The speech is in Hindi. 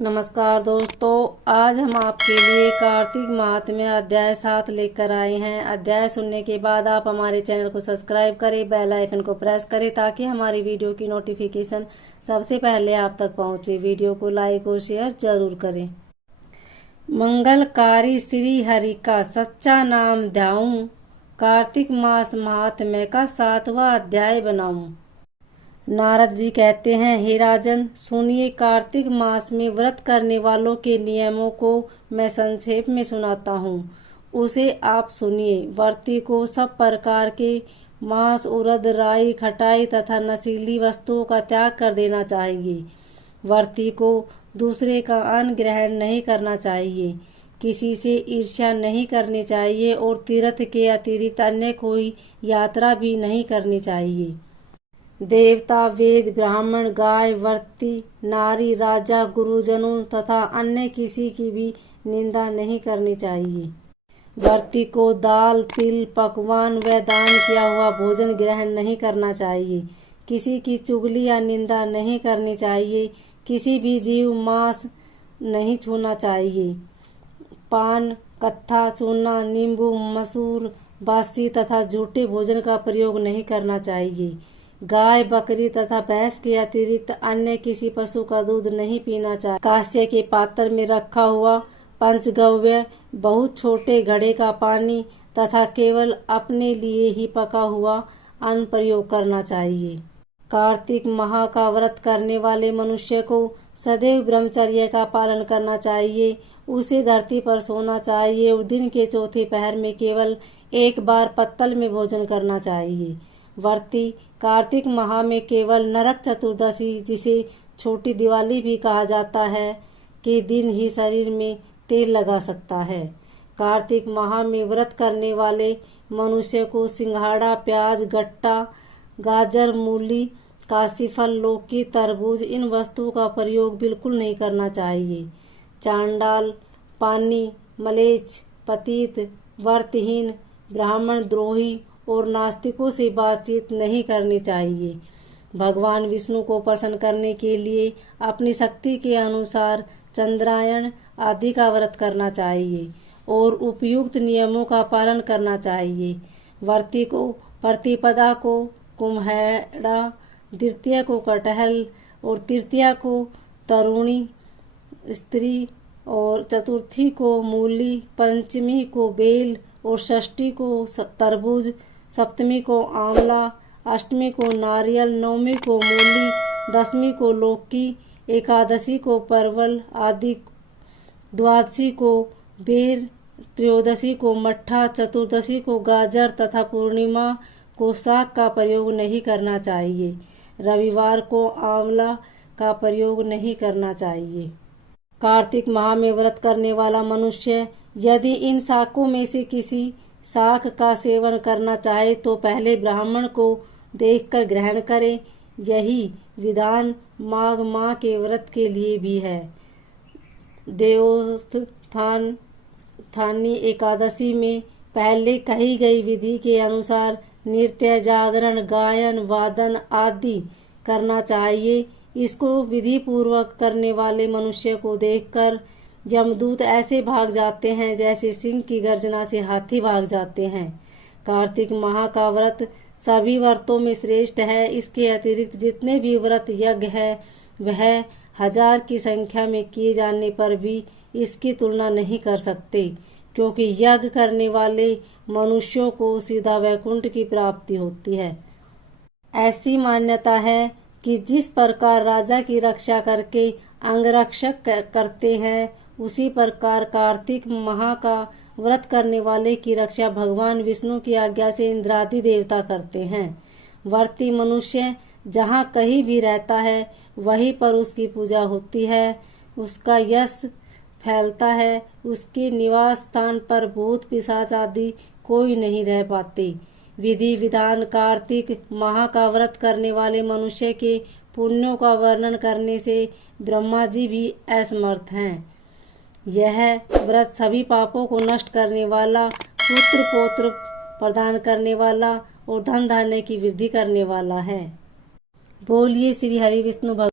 नमस्कार दोस्तों, आज हम आपके लिए कार्तिक माह में अध्याय 7 लेकर आए हैं। अध्याय सुनने के बाद आप हमारे चैनल को सब्सक्राइब करें, बेल आइकन को प्रेस करें ताकि हमारी वीडियो की नोटिफिकेशन सबसे पहले आप तक पहुंचे। वीडियो को लाइक और शेयर जरूर करें। मंगलकारी श्री हरि का सच्चा नाम ध्याऊं, कार्तिक मास महात्म्य का 7वां अध्याय बनाऊं। नारद जी कहते हैं, हे राजन, सुनिए, कार्तिक मास में व्रत करने वालों के नियमों को मैं संक्षेप में सुनाता हूँ, उसे आप सुनिए। व्रती को सब प्रकार के मांस, उड़द, राई, खटाई तथा नशीली वस्तुओं का त्याग कर देना चाहिए। व्रती को दूसरे का अन्न ग्रहण नहीं करना चाहिए, किसी से ईर्ष्या नहीं करनी चाहिए और तीर्थ के अतिरिक्त अन्य कोई यात्रा भी नहीं करनी चाहिए। देवता, वेद, ब्राह्मण, गाय, व्रती, नारी, राजा, गुरुजनों तथा अन्य किसी की भी निंदा नहीं करनी चाहिए। व्रती को दाल, तिल, पकवान व दान किया हुआ भोजन ग्रहण नहीं करना चाहिए। किसी की चुगली या निंदा नहीं करनी चाहिए। किसी भी जीव मांस नहीं छूना चाहिए। पान, कत्था, चूना, नींबू, मसूर, बासी तथा झूठे भोजन का प्रयोग नहीं करना चाहिए। गाय, बकरी तथा भैंस के अतिरिक्त अन्य किसी पशु का दूध नहीं पीना चाहिए। कांसे के पात्र में रखा हुआ पंचगव्य, बहुत छोटे घड़े का पानी तथा केवल अपने लिए ही पका हुआ अन्न प्रयोग करना चाहिए। कार्तिक माह का व्रत करने वाले मनुष्य को सदैव ब्रह्मचर्य का पालन करना चाहिए। उसे धरती पर सोना चाहिए और दिन के चौथे पहर में केवल एक बार पत्तल में भोजन करना चाहिए। व्रती कार्तिक माह में केवल नरक चतुर्दशी, जिसे छोटी दिवाली भी कहा जाता है, के दिन ही शरीर में तेल लगा सकता है। कार्तिक माह में व्रत करने वाले मनुष्य को सिंघाड़ा, प्याज, गट्टा, गाजर, मूली, काशीफल, लौकी, तरबूज, इन वस्तुओं का प्रयोग बिल्कुल नहीं करना चाहिए। चांडाल, पानी, मलेच्छ, पतित, व्रतहीन, ब्राह्मण द्रोही और नास्तिकों से बातचीत नहीं करनी चाहिए। भगवान विष्णु को प्रसन्न करने के लिए अपनी शक्ति के अनुसार चंद्रायण आदि का व्रत करना चाहिए और उपयुक्त नियमों का पालन करना चाहिए। व्रती को प्रतिपदा को कुम्हेड़ा, द्वितीया को कटहल और तृतीया को तरुणी स्त्री और चतुर्थी को मूली, पंचमी को बेल और षष्ठी को तरबूज, सप्तमी को आंवला, अष्टमी को नारियल, नवमी को मूली, दसवीं को लौकी, एकादशी को परवल आदि, द्वादशी को बेर, त्रयोदशी को मट्ठा, चतुर्दशी को गाजर तथा पूर्णिमा को साग का प्रयोग नहीं करना चाहिए। रविवार को आंवला का प्रयोग नहीं करना चाहिए। कार्तिक माह में व्रत करने वाला मनुष्य यदि इन शाकों में से किसी शाक का सेवन करना चाहे तो पहले ब्राह्मण को देखकर ग्रहण करे। यही विधान माघ माह के व्रत के लिए भी है। देवोत्थानी एकादशी में पहले कही गई विधि के अनुसार नृत्य, जागरण, गायन, वादन आदि करना चाहिए। इसको विधि पूर्वक करने वाले मनुष्य को देखकर यमदूत ऐसे भाग जाते हैं जैसे सिंह की गर्जना से हाथी भाग जाते हैं। कार्तिक माह का व्रत सभी व्रतों में श्रेष्ठ है। इसके अतिरिक्त जितने भी व्रत यज्ञ है वह 1000 की संख्या में किए जाने पर भी इसकी तुलना नहीं कर सकते, क्योंकि यज्ञ करने वाले मनुष्यों को सीधा वैकुंठ की प्राप्ति होती है। ऐसी मान्यता है कि जिस प्रकार राजा की रक्षा करके अंगरक्षक करते हैं, उसी प्रकार कार्तिक माह का व्रत करने वाले की रक्षा भगवान विष्णु की आज्ञा से इंद्रादि देवता करते हैं। व्रती मनुष्य जहाँ कहीं भी रहता है वहीं पर उसकी पूजा होती है, उसका यश फैलता है। उसके निवास स्थान पर भूत पिशाच आदि कोई नहीं रह पाते। विधि विधान कार्तिक माह का व्रत करने वाले मनुष्य के पुण्यों का वर्णन करने से ब्रह्मा जी भी असमर्थ हैं। यह व्रत सभी पापों को नष्ट करने वाला, पुत्र पौत्र प्रदान करने वाला और धन धान्य की वृद्धि करने वाला है। बोलिए श्री हरि विष्णु भगवान।